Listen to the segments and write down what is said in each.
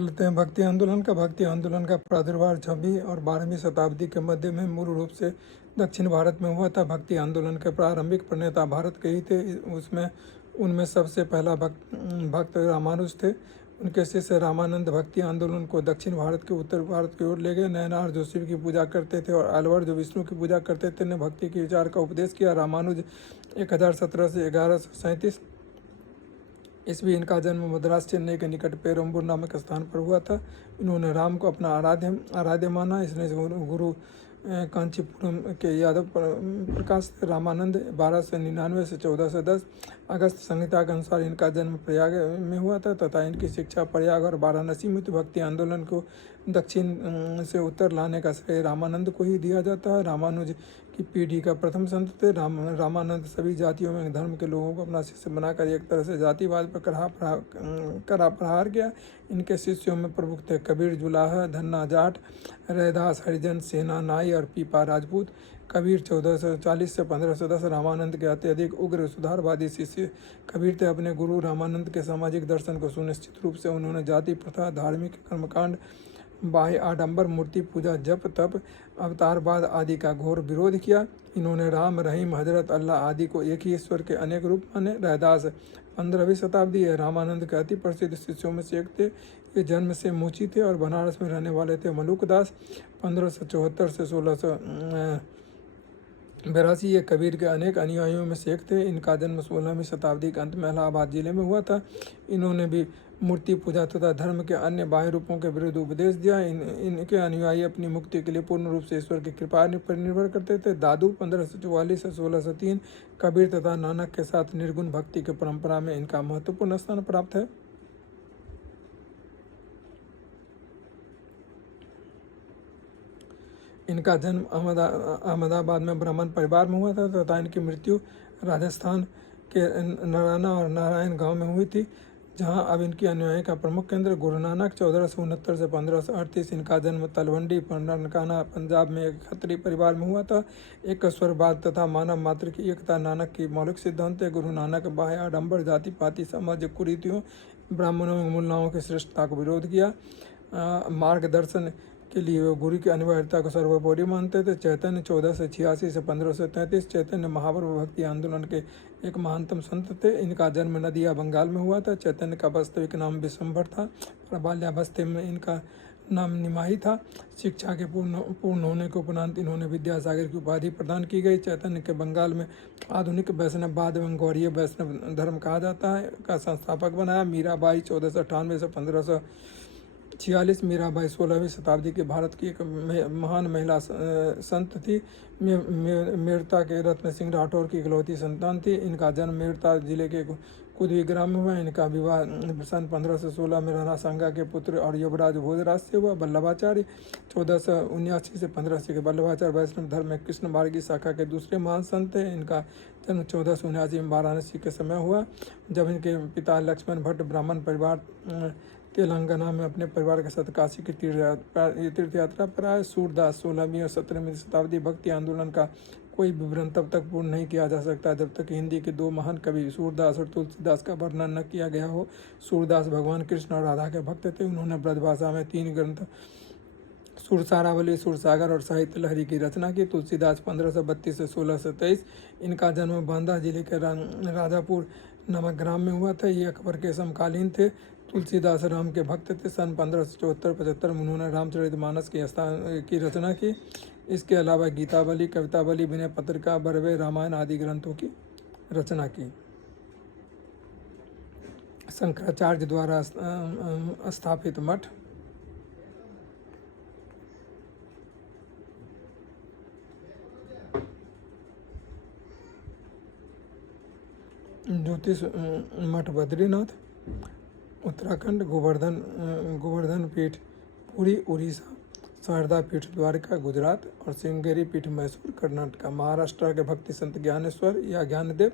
लेते हैं भक्ति आंदोलन का प्रादुर्भाव 6वीं और 12वीं शताब्दी के मध्य में मूल रूप से दक्षिण भारत में हुआ था। भक्ति आंदोलन के प्रारंभिक प्रणेता भारत के ही थे। उनमें सबसे पहला भक्त रामानुज थे। उनके शिष्य रामानंद भक्ति आंदोलन को दक्षिण भारत के उत्तर भारत की ओर ले गए। नयनार जो शिव की पूजा करते थे और अलवर जो विष्णु की पूजा करते थे ने भक्ति के विचार का उपदेश किया। रामानुज 1017 से 1137 ईस्वी। इनका जन्म मद्रास चेन्नई के निकट पेरुम्बूर नामक स्थान पर हुआ था। इन्होंने राम को अपना आराध्य माना। इसने गुरु कांचीपुरम के यादव प्रकाश रामानंद 1299 से 1410 अगस्त संहिता के अनुसार इनका जन्म प्रयाग में हुआ था तथा इनकी शिक्षा प्रयाग और वाराणसी में। तो भक्ति आंदोलन को दक्षिण से उत्तर लाने का श्रेय रामानंद को ही दिया जाता है। रामानुज की पीढ़ी का प्रथम संत थे। रामानंद सभी जातियों में धर्म के लोगों को अपना शिष्य बनाकर एक तरह से जातिवाद पर कड़ा प्रहार किया। इनके शिष्यों में प्रमुख थे कबीर जुलाहा, धन्ना जाट, रैदास हरिजन, सेना नाई और पीपा राजपूत। कबीर 1440 से 1510 रामानंद के अत्यधिक उग्र सुधारवादी शिष्य कबीर थे। अपने गुरु रामानंद के सामाजिक दर्शन को सुनिश्चित रूप से उन्होंने जाति प्रथा, धार्मिक कर्मकांड, बाह्य आडंबर, मूर्ति पूजा, जप तप, अवतारवाद आदि का घोर विरोध किया। इन्होंने राम, रहीम, हजरत, अल्लाह आदि को एक ही ईश्वर के अनेक रूप माने। रैदास 15वीं शताब्दी है रामानंद के अति प्रसिद्ध शिष्यों में से एक थे। ये जन्म से मूची थे और बनारस में रहने वाले थे। मलुकदास 1574 से 1682 ये कबीर के अनेक अनुयायियों में से एक थे। इनका जन्म 16वीं शताब्दी के अंत में इलाहाबाद जिले में हुआ था। इन्होंने भी मूर्ति पूजा तथा धर्म के अन्य बाह्य रूपों के विरुद्ध उपदेश दिया। इनके अनुयायी अपनी मुक्ति के लिए पूर्ण रूप से ईश्वर की कृपा पर निर्भर करते थे। दादू 1544 से 1603 कबीर तथा नानक के साथ निर्गुण भक्ति की परंपरा में इनका महत्वपूर्ण स्थान प्राप्त है। इनका जन्म अहमदाबाद में ब्राह्मण परिवार में हुआ था तथा इनकी मृत्यु राजस्थान के नराना और नारायण गांव में हुई थी, जहां अब इनकी अनुयायी का प्रमुख केंद्र गुरु नानक 1469 से 1538। इनका जन्म तलवंडी ननकाना पंजाब में एक खत्री परिवार में हुआ था। एक स्वरवाद तथा मानव मात्र की एकता नानक की मौलिक सिद्धांत है। गुरु नानक बाह्य आडंबर, जाति पाति, समाज कुरीतियों, ब्राह्मणों में मुल्लाओं की श्रेष्ठता को विरोध किया। मार्गदर्शन के लिए वे गुरु की अनिवार्यता को सर्वोपरि मानते थे। चैतन्य 1486 से 1533 चैतन्य महाप्रभु भक्ति आंदोलन के एक महानतम संत थे। इनका जन्म नदिया बंगाल में हुआ था। चैतन्य का वास्तविक नाम विश्वम्भर था और बाल्यावस्था में इनका नाम निमाही था। शिक्षा के पूर्ण होने के उपरांत इन्होंने विद्यासागर की उपाधि प्रदान की गई। चैतन्य के बंगाल में आधुनिक वैष्णववाद एवं गौरीय वैष्णव धर्म कहा जाता है का संस्थापक बनाया। मीराबाई 1498 से 1546 मीराबाई 16वीं शताब्दी के भारत की एक महान महिला संत थी। मेड़ता के रत्न सिंह राठौर की इकलौती संतान थी। इनका जन्म मेड़ता जिले के कुदवी ग्राम में हुआ। इनका विवाह सन 1516 में राणा सांगा के पुत्र और युवराज भोजराज से हुआ। वल्लभाचार्य 1479 से 1580 के वल्लभाचार्य वैष्णव धर्म में कृष्ण मार्गी शाखा के दूसरे महान संत हैं। इनका जन्म 1479 में वाराणसी के समय हुआ, जब इनके पिता लक्ष्मण भट्ट ब्राह्मण परिवार तेलंगाना में अपने परिवार के साथ काशी की तीर्थ यात्रा पर आए। सूरदास 16वीं और 17वीं शताब्दी भक्ति आंदोलन का कोई विवरण तब तक पूर्ण नहीं किया जा सकता जब तक हिंदी के दो महान कवि सूरदास और तुलसीदास का वर्णन न किया गया हो। सूरदास भगवान कृष्ण और राधा के भक्त थे। उन्होंने ब्रजभाषा में 3 ग्रंथ सुरसारावली, सुरसागर और साहित्य लहरी की रचना की। तुलसीदास 1532 से 1623। इनका जन्म बांदा जिले के राजापुर नामक ग्राम में हुआ था। ये अकबर के समकालीन थे। तुलसीदास राम के भक्त थे। सन 1574-75 में उन्होंने रामचरितमानस की रचना की। इसके अलावा गीतावली, कवितावली, विनय पत्रिका, बरवे, रामायण आदि ग्रंथों की रचना की। शंकराचार्य द्वारा स्थापित मठ ज्योतिष मठ बद्रीनाथ उत्तराखंड, गोवर्धन पीठ पुरी उड़ीसा, शारदा पीठ द्वारका गुजरात और श्रृंगेरी पीठ मैसूर कर्नाटक। महाराष्ट्र के भक्ति संत ज्ञानेश्वर या ज्ञानदेव।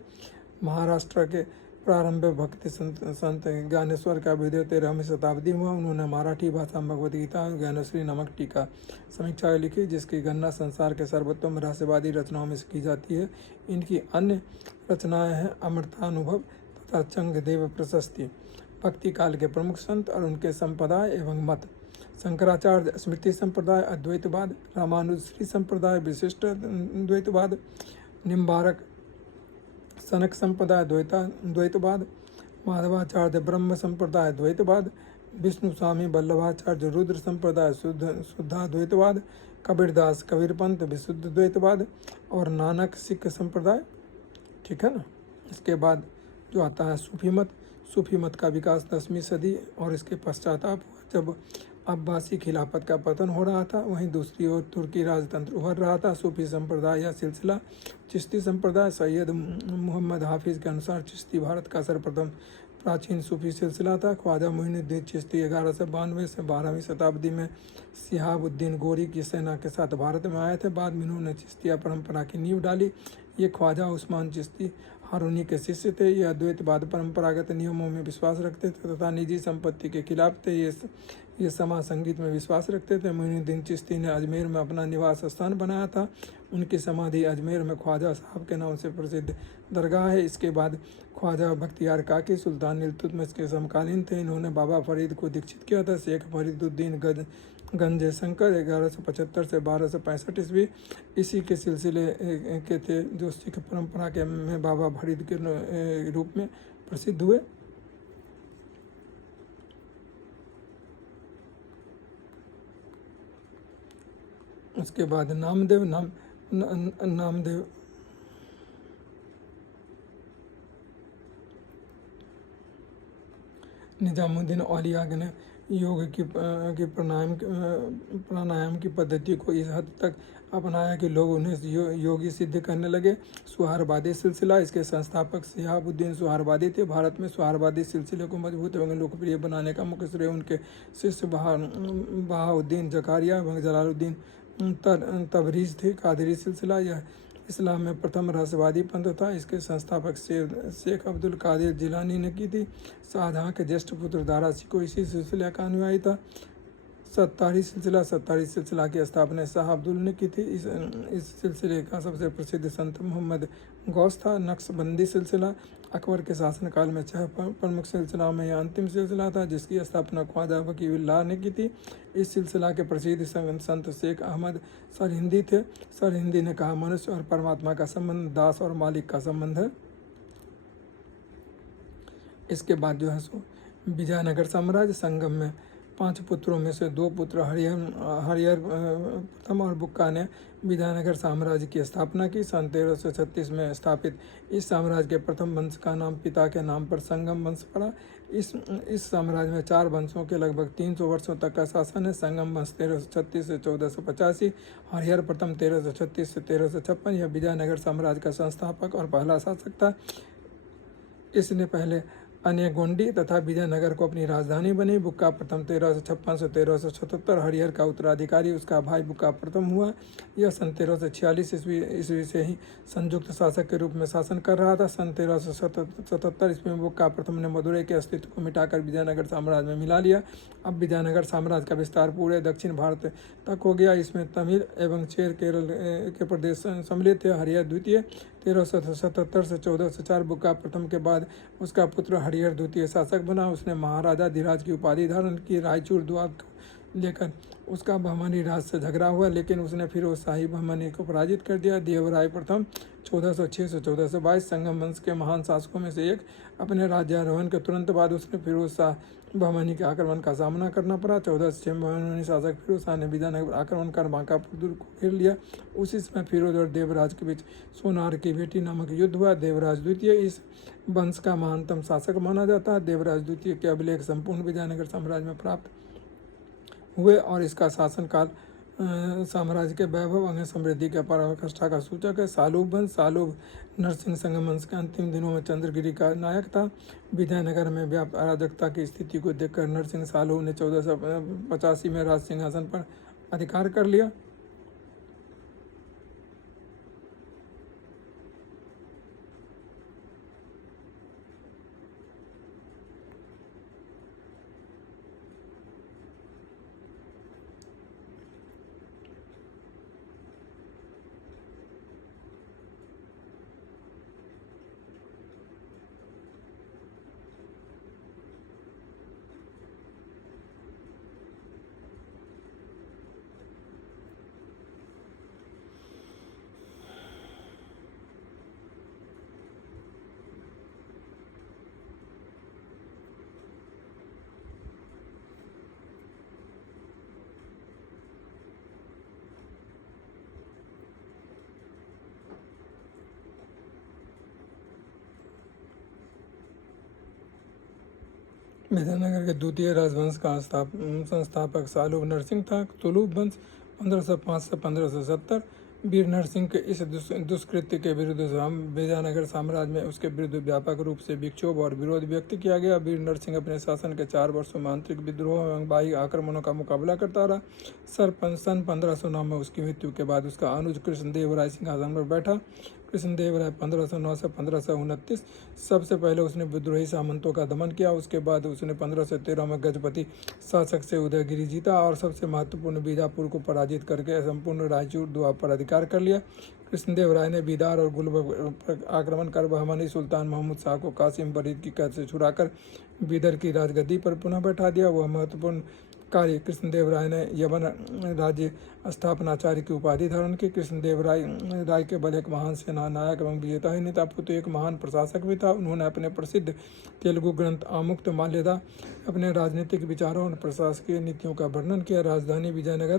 महाराष्ट्र के प्रारंभ भक्ति संत ज्ञानेश्वर का विदय 13वीं शताब्दी में हुआ। उन्होंने मराठी भाषा में भगवद गीता और ज्ञानेश्वरी नामक टीका समीक्षा लिखी, जिसकी गणना संसार के सर्वोत्तम रहस्यवादी रचनाओं में की जाती है। इनकी अन्य रचनाएं हैं अमृतानुभव तथा चंगदेव प्रशस्ति। भक्ति काल के प्रमुख संत और उनके संप्रदाय एवं मत। शंकराचार्य स्मृति संप्रदाय अद्वैतवाद, रामानुज श्री संप्रदाय विशिष्ट द्वैतवाद, निम्बारक सनक संप्रदाय द्वैतवाद, माधवाचार्य ब्रह्म संप्रदाय द्वैतवाद, विष्णु स्वामी वल्लभाचार्य रुद्र संप्रदाय शुद्धाद्वैतवाद, कबीरदास कबीरपंथ विशुद्ध द्वैतवाद और नानक सिख संप्रदाय। ठीक है ना। इसके बाद जो आता है सूफी मत। सूफी मत का विकास 10वीं सदी और इसके पश्चाताप हुआ जब अब्बासी खिलाफत का पतन हो रहा था। वहीं दूसरी ओर तुर्की राजतंत्र उभर रहा था। सूफी संप्रदाय या सिलसिला चिश्ती संप्रदाय सैयद मोहम्मद हाफिज के अनुसार चिश्ती भारत का सर्वप्रथम प्राचीन सूफी सिलसिला था। ख्वाजा मोइनुद्दीन चिश्ती 1192 से 12वीं शताब्दी में शिहाबुद्दीन गोरी की सेना के साथ भारत में आए थे। बाद में इन्होंने चिश्तिया परंपरा की नींव डाली। ये ख्वाजा उस्मान चिश्ती हारूनी के शिष्य थे। ये अद्वैतवाद परंपरागत नियमों में विश्वास रखते थे तथा निजी संपत्ति के खिलाफ थे। ये समाज संगीत में विश्वास रखते थे। मोइनुद्दीन चिश्ती ने अजमेर में अपना निवास स्थान बनाया था। उनकी समाधि अजमेर में ख्वाजा साहब के नाम से प्रसिद्ध दरगाह है। इसके बाद ख्वाजा बख्तियार काकी सुल्तान इल्तुतमिश के समकालीन थे। इन्होंने बाबा फरीद को दीक्षित किया था। शेख फरीदुद्दीन गंजे शंकर 1175 से 1265 ईस्वी इसी के सिलसिले के थे जो सिख परंपरा के में बाबा फरीद के रूप में प्रसिद्ध हुए। उसके बाद नामदेव निजामुद्दीन औलिया ने योग की प्राणायाम की पद्धति को इस हद तक अपनाया कि लोग उन्हें योगी सिद्ध करने लगे। सुहारवादी सिलसिला। इसके संस्थापक शिहाबुद्दीन सुहारवादी थे। भारत में सुहारवादी सिलसिले को मजबूत एवं लोकप्रिय बनाने का मुख्य श्रेय उनके शिष्य बहाउद्दीन जकारिया एवं जलालुद्दीन तबरीज थे। कादरी सिलसिला यह इस्लाम में प्रथम रहस्यवादी पंथ था। इसके संस्थापक शेख अब्दुल कादिर जिलानी ने की थी। शाहजहां के ज्येष्ठ पुत्र दारा सिकोह इसी सिलसिले का अनुयायी था। सत्तारी सिलसिला की स्थापना शाह अब्दुल ने की थी। इस सिलसिले का सबसे प्रसिद्ध संत मोहम्मद गौस था। नक्शबंदी सिलसिला अकबर के शासनकाल में 6 प्रमुख सिलसिला में यह अंतिम सिलसिला था जिसकी स्थापना ख्वाजा वकीउल्लाह ने की थी। इस सिलसिला के प्रसिद्ध संत शेख अहमद सरहिंदी थे। सरहिंदी ने कहा मनुष्य और परमात्मा का संबंध दास और मालिक का संबंध है। इसके बाद जो है सो विजयनगर साम्राज्य। संगम में 5 पुत्रों में से 2 पुत्र हरिहर प्रथम और बुक्का ने विजयनगर साम्राज्य की स्थापना की। सन 1336 में स्थापित इस साम्राज्य के प्रथम वंश का नाम पिता के नाम पर संगम वंश पड़ा। इस साम्राज्य में 4 वंशों के लगभग 300 वर्षों तक का शासन है। संगम वंश 1336 से 1485, हरिहर प्रथम 1336 से 1356। यह विजयनगर साम्राज्य का संस्थापक और पहला शासक था। इसने पहले अनेगोंडी तथा विजयनगर को अपनी राजधानी बनी। बुक्का प्रथम 1356 से 1377। हरिहर का उत्तराधिकारी उसका भाई बुक्का प्रथम हुआ। यह सन 1346 ईस्वी से ही संयुक्त शासक के रूप में शासन कर रहा था। सन 1377 ईस्वी में बुक्का प्रथम ने मदुरै के अस्तित्व को मिटाकर विजयनगर साम्राज्य में मिला लिया। अब विजयनगर साम्राज्य का विस्तार पूरे दक्षिण भारत तक हो गया। इसमें तमिल एवं चेर केरल के प्रदेश सम्मिलित थे। हरिहर द्वितीय 1377 से 1404। बुक्का प्रथम के बाद उसका पुत्र हरिहर द्वितीय शासक बना। उसने महाराजा धीराज की उपाधि धारण की। रायचूर दुआब को लेकर उसका बहमनी राज से झगड़ा हुआ लेकिन उसने फिरोज शाही बहमनी को पराजित कर दिया। देवराय प्रथम 1406 से 1422 संगम वंश के महान शासकों में से एक। अपने राज्यारोहण के तुरंत बाद उसने फिरोज शाह बहमनी के आक्रमण का सामना करना पड़ा। 1406 में बहमनी शासक फिरोज शाह ने विजयनगर आक्रमण कर बांकापुर दुर्ग को घेर लिया। उसी समय फिरोज और देवराज के बीच सोनार की बेटी नामक युद्ध हुआ। देवराज द्वितीय इस वंश का महानतम शासक माना जाता है। देवराज द्वितीय के अभिलेख संपूर्ण विजयनगर साम्राज्य में प्राप्त हुए और इसका शासनकाल साम्राज्य के वैभव एवं समृद्धि के पराकाष्ठा का सूचक है। सालूब वंश। सालूब नरसिंह संगम वंश के अंतिम दिनों में चंद्रगिरी का नायक था। विजयनगर में व्याप्त अराजकता की स्थिति को देखकर नरसिंह सालूब ने 1485 में राज सिंहासन पर अधिकार कर लिया। विजयनगर के द्वितीय राजवंश का संस्थापक सालूब नरसिंह था। तुलूब वंश 1505 से 1570। वीर नरसिंह के इस दुष्कृत्य के विरुद्ध विजयनगर साम्राज्य में उसके विरुद्ध व्यापक रूप से विक्षोभ और विरोध व्यक्त किया गया। वीर नरसिंह अपने शासन के 4 वर्षों में आंतरिक विद्रोह एवं बाह्य आक्रमणों का मुकाबला करता रहा। सन 1509 में उसकी मृत्यु के बाद उसका अनुज कृष्णदेव राय सिंहासन पर बैठा। कृष्णदेव राय 1509 से 1529। सबसे पहले उसने विद्रोही सामंतों का दमन किया। उसके बाद उसने 1513 में गजपति शासक से उदयगिरी जीता और सबसे महत्वपूर्ण बीजापुर को पराजित करके संपूर्ण रायचूर दुआ पर अधिकार कर लिया। कृष्णदेव राय ने बीदार और गुलबर्ग पर आक्रमण कर बहमनी सुल्तान महमूद शाह को कासिम बरीद की कैद से छुड़ाकर बीदर की राजगद्दी पर पुनः बैठा दिया। वह महत्वपूर्ण कार्य कृष्णदेव राय ने यवन राज्य स्थापनाचार्य की उपाधि धारण की। कृष्णदेव राय केवल एक महान सेना नायक एवं विजेता ही नहीं था, अपितु एक महान प्रशासक भी था। उन्होंने अपने प्रसिद्ध तेलुगु ग्रंथ आमुक्त माल्यदा अपने राजनीतिक विचारों और प्रशासकीय नीतियों का वर्णन किया। राजधानी विजयनगर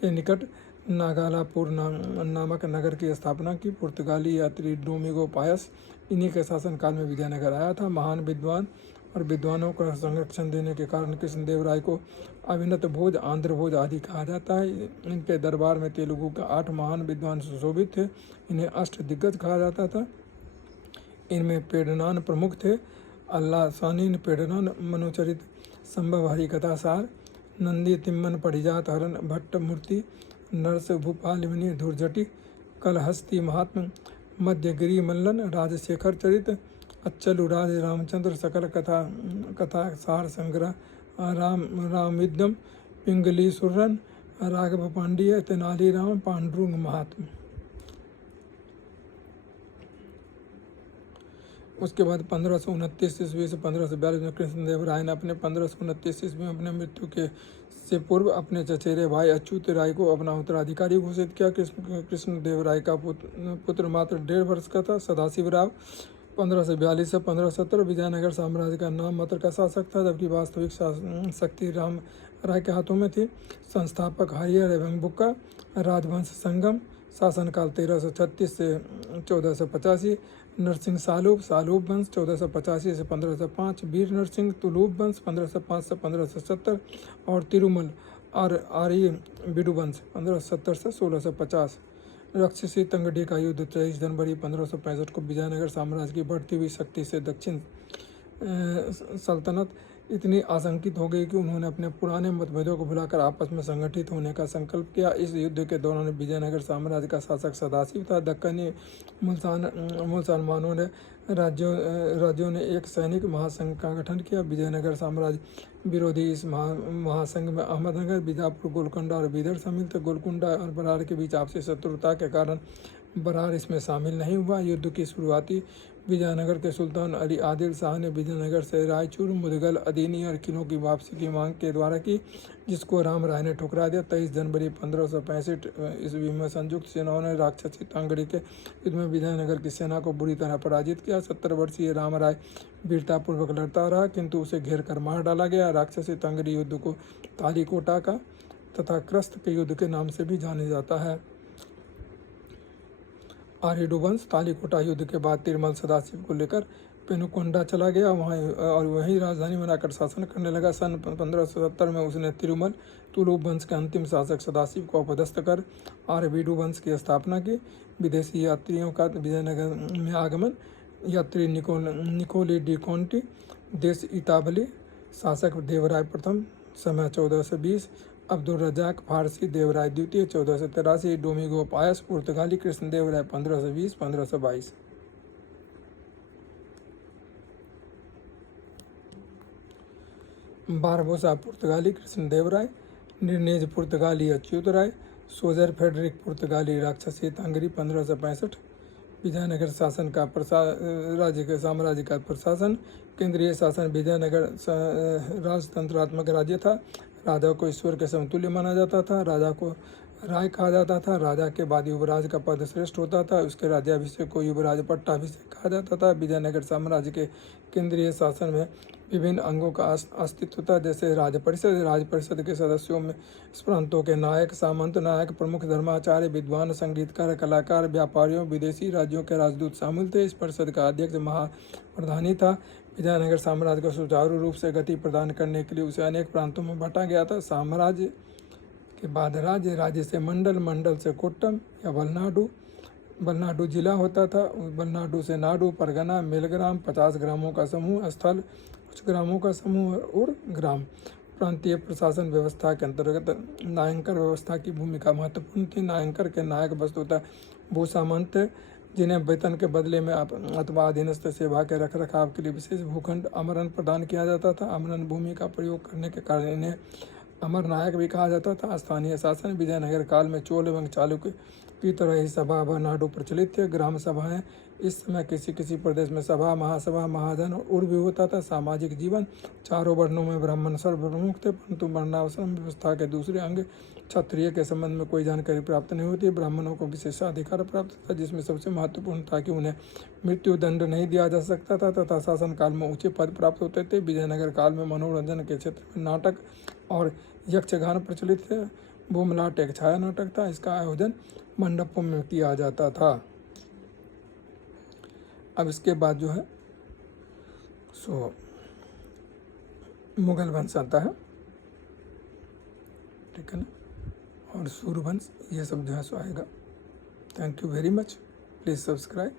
के निकट नागालापुर नामक नगर की स्थापना की। पुर्तगाली यात्री डोमिगो पायस इन्हीं के शासनकाल में विजयनगर आया था। महान विद्वान और विद्वानों को संरक्षण देने के कारण कृष्णदेव राय को अभिनत भोज, आंध्र भोज आदि कहा जाता है। इनके दरबार में तेलुगु का 8 महान विद्वान सुशोभित थे। इन्हें अष्ट दिग्गज कहा जाता था। इनमें पेडनान प्रमुख थे। अल्लाह सानीन पेडनान मनोचरित संभव हरिकथा सार, नंदी तिम्मन परिजात हरण भट्ट मूर्ति, नरस भूपालिमनी धुर्जटी, कलहस्ती महात्म, मध्यगिरी मल्लन, राजशेखर चरित, अच्चलु राज रामचंद्र सकल कथा सार संग्रह, रामिद्यम, पिंगली सुरन, राघव पांड्य, तेनाली राम, पांडुरंग महात्म। उसके बाद 1529 ईस्वी से 1542 में कृष्णदेव राय ने अपने 1529 ईस्वी में अपने मृत्यु के से पूर्व अपने चचेरे भाई अच्युत राय को अपना उत्तराधिकारी घोषित किया। कृष्णदेव राय का पुत्र मात्र 1.5 वर्ष का था। सदाशिव राव 1542 से 1570 विजयनगर साम्राज्य का नाम मात्र का शासक था, जबकि वास्तविक शक्ति राम राय के हाथों में थी। संस्थापक हरिहर एवं बुक्का। राजवंश संगम। शासनकाल 1336 से 1485। नरसिंह सालूब वंश 1485 से 1505। वीर नरसिंह तुलूब वंश 1505 से 1570 और तिरुमल आर्य बिडु वंश 1570 से 1650। राक्षसी तंगडी का युद्ध 23 जनवरी 1565 को विजयनगर साम्राज्य की बढ़ती हुई शक्ति से दक्षिण सल्तनत इतनी आशंकित हो गई कि उन्होंने अपने पुराने मतभेदों को भुलाकर आपस में संगठित होने का संकल्प किया। इस युद्ध के दौरान विजयनगर साम्राज्य का शासक सदाशिव था। दक्कनी मुसलमानों ने राज्यों ने एक सैनिक महासंघ का गठन किया। विजयनगर साम्राज्य विरोधी इस महासंघ में अहमदनगर, बीजापुर, गोलकुंडा और बीदर शामिल थे। गोलकुंडा और बरार के बीच आपसी शत्रुता के कारण बरार इसमें शामिल नहीं हुआ। युद्ध की शुरुआती विजयनगर के सुल्तान अली आदिल शाह ने विजयनगर से रायचूर, मुदगल, अदीनी और किलों की वापसी की मांग के द्वारा की, जिसको राम राय ने ठुकरा दिया। 23 जनवरी 1565 ईस्वी में संयुक्त सेनाओं ने राक्षसी तांगड़ी के युद्ध में विजयनगर की सेना को बुरी तरह पराजित किया। 70 वर्षीय राम राय वीरतापूर्वक लड़ता रहा, किंतु उसे घेर कर मार डाला गया। राक्षसी तांगड़ी युद्ध को तालीकोटा का तथा क्रस्त के युद्ध के नाम से भी जाने जाता है। आर्यडु वंश तालीकोटा युद्ध के बाद तिरुमल सदाशिव को लेकर पेनुकोंडा चला गया और वहीं राजधानी बनाकर शासन करने लगा। सन 1570 में उसने तुलूब वंश के अंतिम शासक सदाशिव को अपदस्थ कर आर्यडु वंश की स्थापना की। विदेशी यात्रियों का विजयनगर में आगमन। यात्री निकोली डी कॉन्टी। देश इताबली। शासक देवराय प्रथम। समय 1420। अब्दुल रजाक फारसी। देवराय द्वितीय 1483। डोमिगो पायस पुर्तगाली। कृष्णदेव राय 1520-1522। बारबोसा पुर्तगाली कृष्णदेव राय। निर्नेज पुर्तगाली अच्युत राय। सोजर फेडरिक पुर्तगाली राक्षसी तांगरी 1565। विजयनगर शासन का साम्राज्य का प्रशासन। केंद्रीय शासन विजयनगर राजतंत्रात्मक राज्य था। राजा को ईश्वर के समतुल्य माना जाता था। राजा को राय कहा जाता था। राजा के बाद युवराज का पद श्रेष्ठ होता था। उसके राज्याभिषेक को युवराज पट्टाभिषेक कहा जाता था। विजयनगर साम्राज्य के केंद्रीय शासन में विभिन्न अंगों का अस्तित्व था, जैसे राज परिषद के सदस्यों में इस प्रांतों के नायक, सामंत नायक, प्रमुख धर्माचार्य, विद्वान, संगीतकार, कलाकार, व्यापारियों, विदेशी राज्यों के राजदूत शामिल थे। इस परिषद का अध्यक्ष महाप्रधानी था। विजयनगर साम्राज्य को सुचारू रूप से गति प्रदान करने के लिए उसे अनेक प्रांतों में बांटा गया था। साम्राज्य के बाद राज्य, राज्य से मंडल, मंडल से कोट्टम या वलनाडु, वलनाडु जिला होता था, वलनाडु से नाडु, परगना, मिलग्राम, 50 ग्रामों का समूह, स्थल कुछ ग्रामों का समूह और ग्राम। प्रांतीय प्रशासन व्यवस्था के अंतर्गत नायंकर व्यवस्था की भूमिका महत्वपूर्ण थी। नायंकर के नायक वस्तुतः भूसामंत, जिन्हें वेतन के बदले में अथवा अधीनस्थ सेवा के रखरखाव के लिए विशेष भूखंड अमरन प्रदान किया जाता था। अमरन भूमि का प्रयोग करने के कारण इन्हें अमर नायक भी कहा जाता था। स्थानीय शासन विजयनगर काल में चोल एवं चालुक्य की तरह ही सभा व नाडु प्रचलित थे। ग्राम सभाएं इस समय किसी प्रदेश में सभा, महासभा, महाजन और भी होता था। सामाजिक जीवन, चारों वर्णों में ब्राह्मण सर्वप्रमुख थे, परंतु वर्णाश्रम व्यवस्था के दूसरे अंग क्षत्रिय के संबंध में कोई जानकारी प्राप्त नहीं होती। ब्राह्मणों को विशेषाधिकार प्राप्त था, जिसमें सबसे महत्वपूर्ण था कि उन्हें मृत्यु दंड नहीं दिया जा सकता था तथा शासन काल में ऊंचे पद प्राप्त होते थे। विजयनगर काल में मनोरंजन के क्षेत्र में नाटक और यक्षगान प्रचलित थे। बूमलाट एक छाया नाटक था, इसका आयोजन मंडपों में किया जाता था। अब इसके बाद जो है सो मुगल वंश आता है, ठीक है ना, और सूर्यवंश, ये सब जो है सो आएगा। Thank you very much, please subscribe.